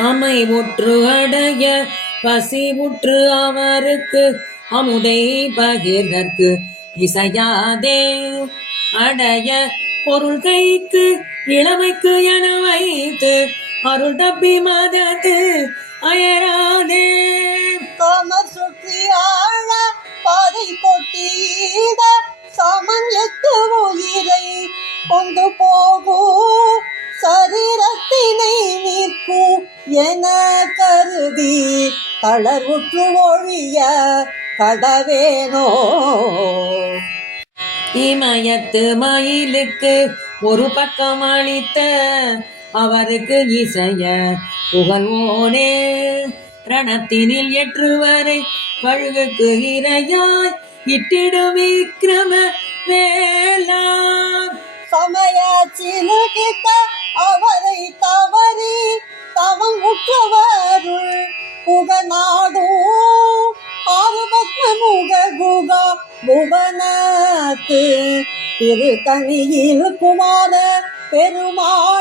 அமை உற்று அடைய பசி உற்று அவருக்கு அமுதை பகிர்கற்கு இசையாதே அடைய பொருள் கைக்கு இளமைக்கு என வைத்து அருள் தப்பி மதத்து அயராதே காமர் சுற்றி ஆழ பாதை கொட்டீத சாமன்யத்து உயிரை கொண்டு போகும் சரீரத்தினை மீட்கும் என கருதி தளர்வுற்று ஒழிய கடவேனோ இமயத்து மயிலுக்கு ஒரு பக்கம் அளித்த அவருக்கு இசைய புகழ்வோனே ரணத்தினில் எற்றுவரை கழுகுக்கு இரையாய் இட்டிடு விக்கிரம வேலா சமயாச்சிலுகித்த அவரை தவறி தவம் உற்றவருள் புகநாடும் ஆறுபத்ம முக குகா புவனத்து திருத்தணியில் குமார பெருமாள்